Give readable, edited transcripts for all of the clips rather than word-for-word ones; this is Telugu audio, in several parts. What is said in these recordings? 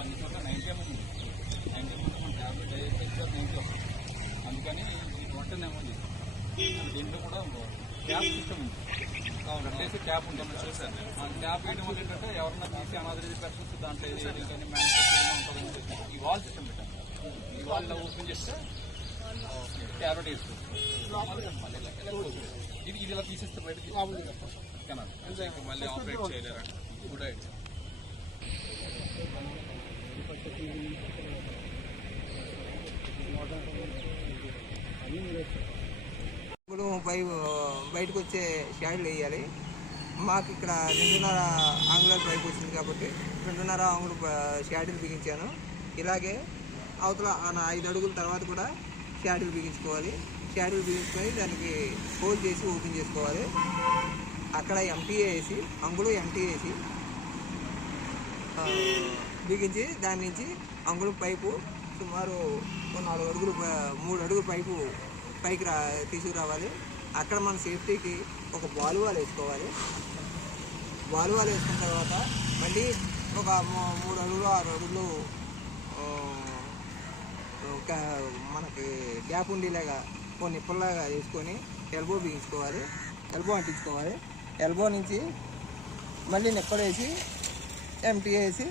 అన్ని చోట్ల 90 ఎంఎం ఉంది. 90 ఎంఎం మన ట్యాబ్లెట్ డైరెక్ట్ 90 వస్తుంది. అందుకని ఈ 110 ఎంఎం దీంట్లో కూడా ట్యాప్ సిస్టమ్ ఉంది. కట్టేసి ట్యాప్ ఉంటుంది. చూసాను ఆ ట్యాప్ వేయడం వల్ల ఏంటంటే ఎవరన్నా తీసి అనాథరైజ్ పర్సన్స్ దాంట్లో కానీ మ్యానుఫ్యాక్చరింగ్ ఉంటుందని చెప్పి ఈ వాల్ సిస్టమ్ పెట్టాను. ఈ వాల్ ఓపెన్ చేస్తే ట్యాబ్లెట్ వేసుకోవచ్చు. ఇది ఇలా తీసేస్తే బయటకి మళ్ళీ ఆపరేట్ చేయలేరా? Good idea. బయటకు వచ్చే షాడ్లు వేయాలి. మాకు ఇక్కడ 2.5 అంగుళాల పైపు వచ్చింది కాబట్టి 2.5 అంగుళ షాడ్లు బిగించాను. ఇలాగే అవతల 5 అడుగుల తర్వాత కూడా షాడ్లు బిగించుకోవాలి. షాడ్లు బిగించుకొని దానికి హోల్ చేసి ఓపెన్ చేసుకోవాలి. అక్కడ ఎంటీఏ వేసి అంగుళం ఎంటీఏ వేసి బిగించి దాని నుంచి అంగుళం పైపు సుమారు 4 అడుగులు 3 అడుగుల పైపు పైకి తీసుకురావాలి. అక్కడ మన సేఫ్టీకి ఒక బాలువాలు వేసుకోవాలి. బాలువాలు వేసుకున్న తర్వాత మళ్ళీ ఒక 3 అడుగులు 6 అడుగులు మనకి గ్యాప్ ఉండేలాగా కొన్ని నిప్పుల్లాగా వేసుకొని ఎల్బో బిగించుకోవాలి. ఎల్బో అంటించుకోవాలి. ఎల్బో నుంచి మళ్ళీ నిప్పలేసి ఎంటీ వేసి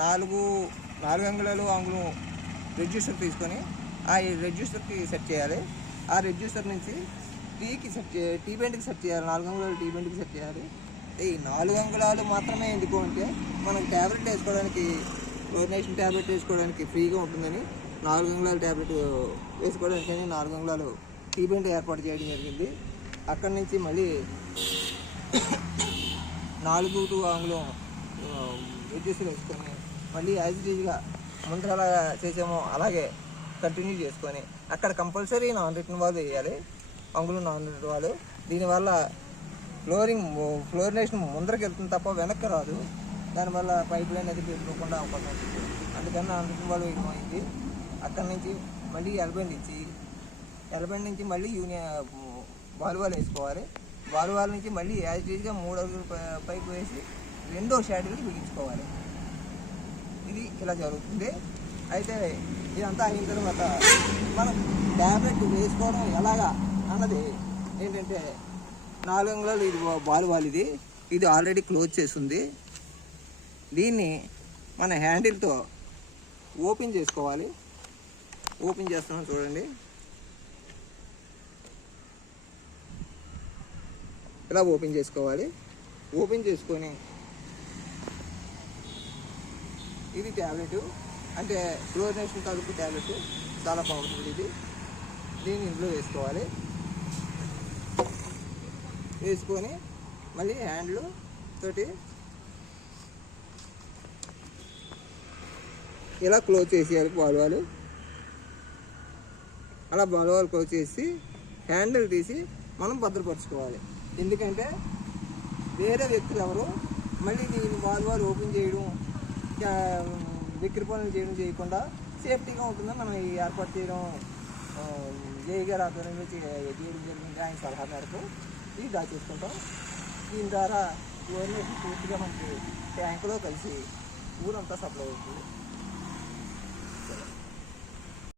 4 అంగుళాలు అంగుళం రెడ్యూసర్ తీసుకొని ఆ రెడ్యూసర్కి సెట్ చేయాలి. ఆ రెడ్యూసర్ నుంచి టీ బెండ్కి సెట్ చేయాలి. 4 అంగుళాలు టీ బెండ్కి సెట్ చేయాలి. ఈ 4 అంగుళాలు మాత్రమే ఎందుకు అంటే మనకు ట్యాబ్లెట్ వేసుకోవడానికి ఫ్లోరినేషన్ ట్యాబ్లెట్ వేసుకోవడానికి ఫ్రీగా ఉంటుందని 4 అంగుళాల ట్యాబ్లెట్ వేసుకోవడానికి 4 అంగుళాలు టీ బెండ్ ఏర్పాటు చేయడం జరిగింది. అక్కడి నుంచి మళ్ళీ 4 అంగుళం రెడ్యూసర్ వేసుకొని మళ్ళీ యాజ్ ఇట్ ఈజ్గా ముందర ఎలా చేసామో అలాగే కంటిన్యూ చేసుకొని అక్కడ కంపల్సరీ నాన్ రిటర్న్ వాల్ వేయాలి. అంగుళం నాన్ రిటర్న్ వాల్. దీనివల్ల ఫ్లోరినేషన్ ముందరికి వెళ్తుంది తప్ప వెనక్కి రాదు. దానివల్ల పైప్ లైన్ అది పెట్టుకోకుండా అవకాశం ఉంటుంది. అందుకని నాన్ రిటర్న్ వాల్ వేయడం అయింది. అక్కడి నుంచి మళ్ళీ ఎల్బెండ్ నుంచి మళ్ళీ బాలువాల్ వేసుకోవాలి. బాలువాల్ నుంచి మళ్ళీ యాజ్ ఇట్ ఈజ్గా 3 అడుగులు పైపు వేసి 2వ షాడ్యూల్కి బిగించుకోవాలి. ఇది ఇలా జరుగుతుంది. అయితే ఇదంతా అయిన తర్వాత మనం ట్యాబ్లెట్ వేసుకోవడం ఎలాగా అన్నది ఏంటంటే 4 అంగుళాలు ఇది బాలువాల్. ఇది ఆల్రెడీ క్లోజ్ చేస్తుంది. దీన్ని మన హ్యాండిల్తో ఓపెన్ చేసుకోవాలి. ఓపెన్ చేస్తున్నాం చూడండి. ఇలా ఓపెన్ చేసుకోవాలి. ఓపెన్ చేసుకొని ఇది ట్యాబ్లెట్ అంటే ఫ్లోరినేషన్ తలుపు ట్యాబ్లెట్ చాలా పవర్ఫుల్. దీన్ని ఇందులో వేసుకోవాలి. వేసుకొని మళ్ళీ హ్యాండ్లు తోటి ఇలా క్లోజ్ చేసేయాలి బాలువాలు. అలా బాలువాలు క్లోజ్ చేసి హ్యాండిల్ తీసి మనం భద్రపరచుకోవాలి. ఎందుకంటే వేరే వ్యక్తులు ఎవరు మళ్ళీ దీన్ని బాలువాలు ఓపెన్ చేయడం విక్రి పనులు చేయకుండా సేఫ్టీగా ఉంటుందని మనం ఏర్పాటు చేయడం జేఈ గారి ఆధ్వర్యంలో చేయడం జరిగింది. ఆయన సలహా మేరకు ఇది దాచేసుకుంటాం. దీని ద్వారా ఫ్లోరినేషన్ పూర్తిగా మనకి ట్యాంకులో కలిసి ఊరంతా సప్లై అవుతుంది.